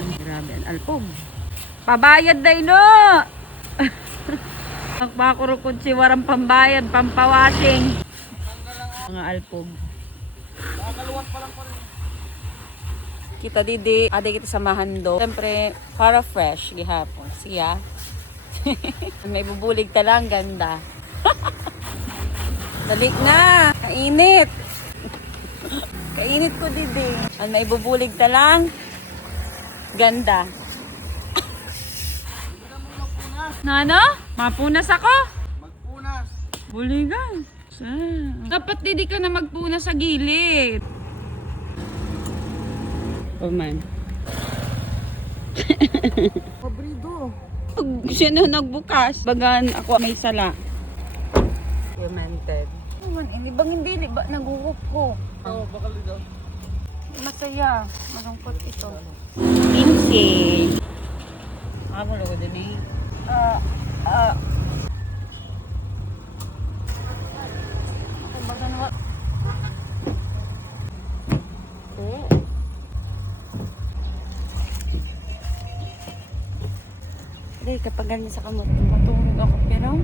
Grabe ang alpog. Pabayad day no! Magpakurukod si warang pambayad, pampawashing. Mga alpog. Kita didi, aday kita samahan do. Siyempre, para fresh, gihapon. Siya. May bubulig talang, ganda. Dalik na! Kainit! Kainit ko didi. May bubulig talang, ganda. Nano? Mapunas ako? Magpunas. Buligan. Dapat didi ka na magpunas sa gilid. Oh man. Pabrido. Sino nagbukas? Bagan ako may sala. Fermented. Oh man, hindi bang hindi ba naguhop ko? Oo, bakal dito. Masaya. Malungkot ito. Insi. Magulo ko din eh. Baga na. Oh. Dahil kapag ganyan sa kamot, matulog ako pero